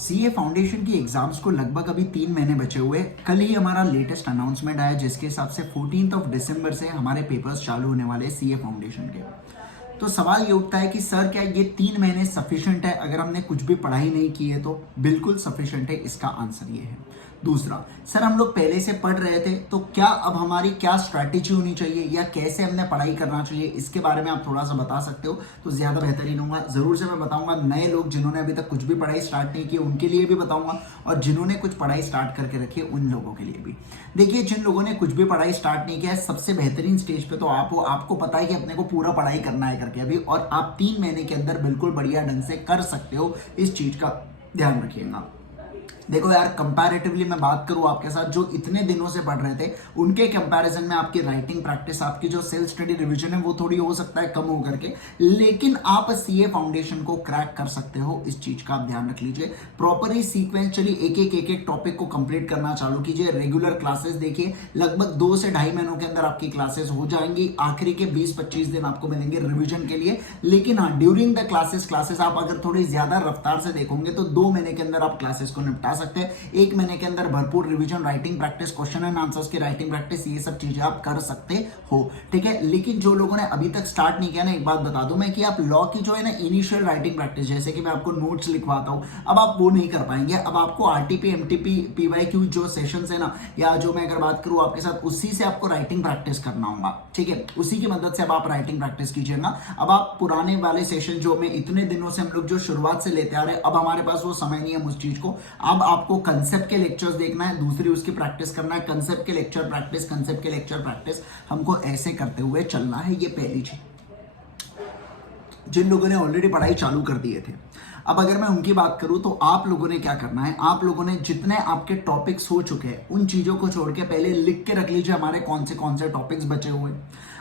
CA foundation की exams को लगभग अभी 3 महीने बचे हुए। कल ही हमारा लेटेस्ट अनाउंसमेंट आया जिसके हिसाब से 14 दिसंबर से हमारे पेपर्स चालू होने वाले सीए फाउंडेशन के। तो सवाल ये उठता है कि सर क्या ये 3 महीने सफिशिएंट है अगर हमने कुछ भी पढ़ाई नहीं की है? तो बिल्कुल सफिशिएंट है, इसका आंसर ये है। दूसरा, सर हम लोग पहले से पढ़ रहे थे तो क्या अब हमारी क्या स्ट्रैटेजी होनी चाहिए या कैसे हमने पढ़ाई करना चाहिए, इसके बारे में आप थोड़ा सा बता सकते हो तो ज्यादा बेहतरीन होगा। जरूर से मैं बताऊंगा, नए लोग जिन्होंने अभी तक कुछ भी पढ़ाई स्टार्ट नहीं की उनके लिए भी बताऊंगा और जिन्होंने कुछ पढ़ाई स्टार्ट करके रखी है उन लोगों के लिए भी। देखिए, जिन लोगों ने कुछ भी पढ़ाई स्टार्ट नहीं किया है, सबसे बेहतरीन स्टेज पे तो आपको पता है कि अपने को पूरा पढ़ाई करना है करके अभी, और आप 3 महीने के अंदर बिल्कुल बढ़िया ढंग से कर सकते हो। इस चीज का ध्यान रखिएगा। देखो यार, कंपैरेटिवली मैं बात करूं आपके साथ, जो इतने दिनों से पढ़ रहे थे उनके कंपैरिजन में आपकी राइटिंग प्रैक्टिस, आपकी जो सेल्फ स्टडी रिवीजन है वो थोड़ी हो सकता है कम हो करके, लेकिन आप सीए फाउंडेशन को क्रैक कर सकते हो। इस चीज का आप ध्यान रख लीजिए। प्रॉपरली सीक्वेंशियली एक एक टॉपिक को कंप्लीट करना चालू कीजिए। रेगुलर क्लासेस देखिए, लगभग 2 से 2.5 महीनों के अंदर आपकी क्लासेस हो जाएंगी। आखिरी के 20-25 दिन आपको मिलेंगे रिविजन के लिए। लेकिन हाँ, ड्यूरिंग द क्लासेस आप अगर थोड़ी ज्यादा रफ्तार से देखोगे तो 2 महीने के अंदर आप क्लासेस को निपटा सकते हैं। 1 महीने के अंदर भरपूर revision, writing practice, question and answers की राइटिंग प्रैक्टिस, ये सब चीजें आप कर सकते हो। ठीक है, लेकिन जो लोगों ने अभी तक स्टार्ट नहीं किया ना, एक बात बता दूं मैं कि आप लॉ की जो है ना इनिशियल राइटिंग प्रैक्टिस, जैसे कि मैं आपको नोट्स लिखवाता हूं, अब आप वो नहीं कर पाएंगे। अब आपको आरटीपी, एमटीपी, पीवाईक्यू जो सेशंस है ना, या जो मैं अगर बात करूं आपके साथ, उसी से आपको राइटिंग प्रैक्टिस करना होगा। ठीक है, उसी की मदद से अब आप राइटिंग प्रैक्टिस कीजिएगा। अब आप पुराने वाले सेशन जो में इतने दिनों से हम लोग जो शुरुआत से लेते आ रहे हैं, अब हमारे पास वो समय नहीं है उस चीज को। अब आपको कंसेप्ट के लेक्चर्स देखना है, दूसरी उसकी प्रैक्टिस करना है। कंसेप्ट के लेक्चर प्रैक्टिस, कंसेप्ट के लेक्चर प्रैक्टिस, हमको ऐसे करते हुए चलना है। ये पहली चीज। जिन लोगों ने ऑलरेडी पढ़ाई चालू कर दिए थे, अब अगर मैं उनकी बात करूं तो आप लोगों ने क्या करना है, आप लोगों ने जितने आपके टॉपिक्स हो चुके हैं उन चीजों को छोड़ के पहले लिख के रख लीजिए हमारे कौन से टॉपिक्स बचे हुए।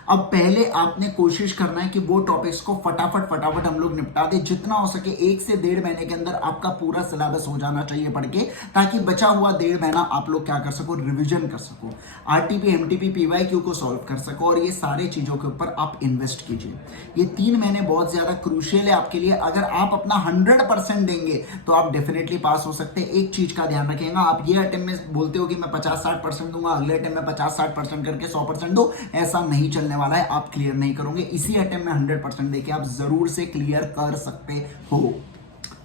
अब पहले आपने कोशिश करना है कि वो टॉपिक्स को फटाफट हम लोग निपटा दे। जितना हो सके 1 से 1.5 महीने के अंदर आपका पूरा सिलेबस हो जाना चाहिए पढ़ के, ताकि बचा हुआ 1.5 महीना आप लोग क्या कर सको, रिवीजन कर सको, आरटीपी, एमटीपी, पीवाईक्यू को सॉल्व कर सको, और ये सारे चीजों के ऊपर आप इन्वेस्ट कीजिए। ये 3 महीने बहुत ज्यादा क्रूशियल है आपके लिए। अगर आप अपना 100% देंगे तो आप डेफिनेटली पास हो सकते हैं। एक चीज का ध्यान रखिएगा, आप ये अटेम्प्ट में बोलते हो कि मैं 50-60% दूंगा, अगले अटेम्प्ट में 50-60% करके 100% दो, ऐसा नहीं चलने वाला है। आप क्लियर नहीं करोगे, इसी अटेम्प्ट में 100% देके आप जरूर से क्लियर कर सकते हो,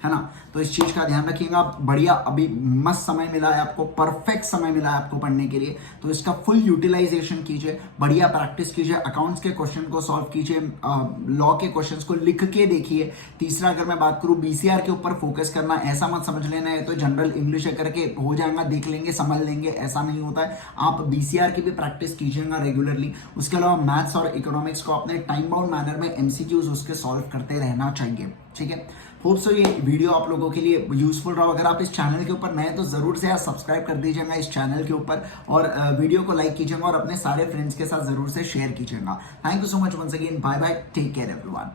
है ना। तो इस चीज का ध्यान रखिएगा। बढ़िया, अभी मस्त समय मिला है आपको, परफेक्ट समय मिला है आपको पढ़ने के लिए, तो इसका फुल यूटिलाइजेशन कीजिए, बढ़िया प्रैक्टिस कीजिए, अकाउंट्स के क्वेश्चन को सॉल्व कीजिए, लॉ के क्वेश्चंस को लिख के देखिए। तीसरा, अगर मैं बात करूं बीसीआर के ऊपर फोकस करना, ऐसा मत समझ लेना है तो जनरल इंग्लिश है करके हो जाएगा, देख लेंगे, समझ लेंगे, ऐसा नहीं होता है। आप बीसीआर की भी प्रैक्टिस कीजिएगा रेगुलरली। उसके अलावा मैथ्स और इकोनॉमिक्स को अपने टाइम बाउंड मैनर में एमसीक्यूज उसके सॉल्व करते रहना चाहिए। ठीक है, होप सो ये वीडियो आप लोगों के लिए यूजफुल रहा। अगर आप इस चैनल के ऊपर नए तो जरूर से सब्सक्राइब कर दीजिएगा इस चैनल के ऊपर, और वीडियो को लाइक कीजिएगा और अपने सारे फ्रेंड्स के साथ जरूर से शेयर कीजिएगा। Thank you so much once again, bye bye, take care everyone.